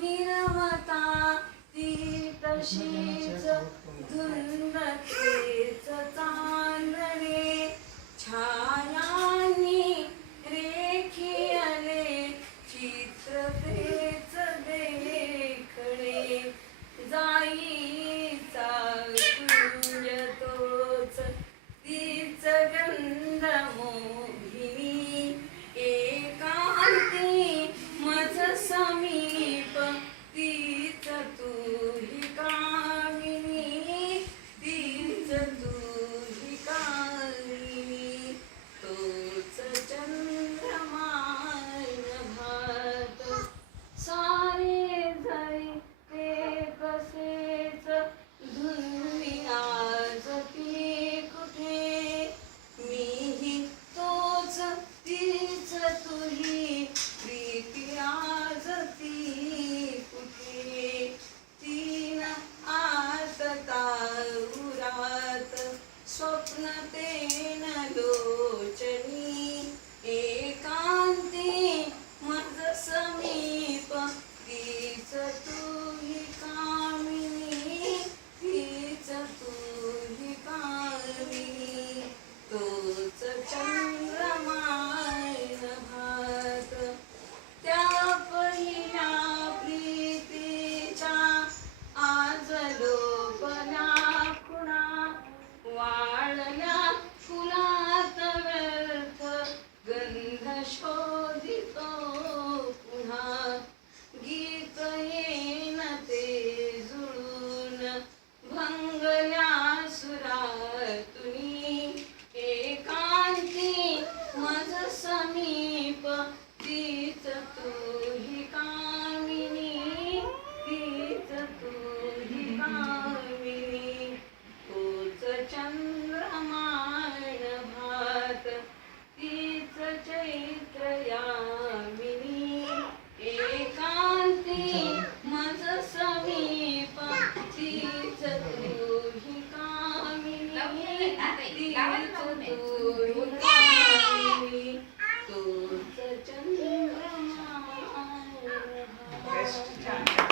निरवता ती तशी 두,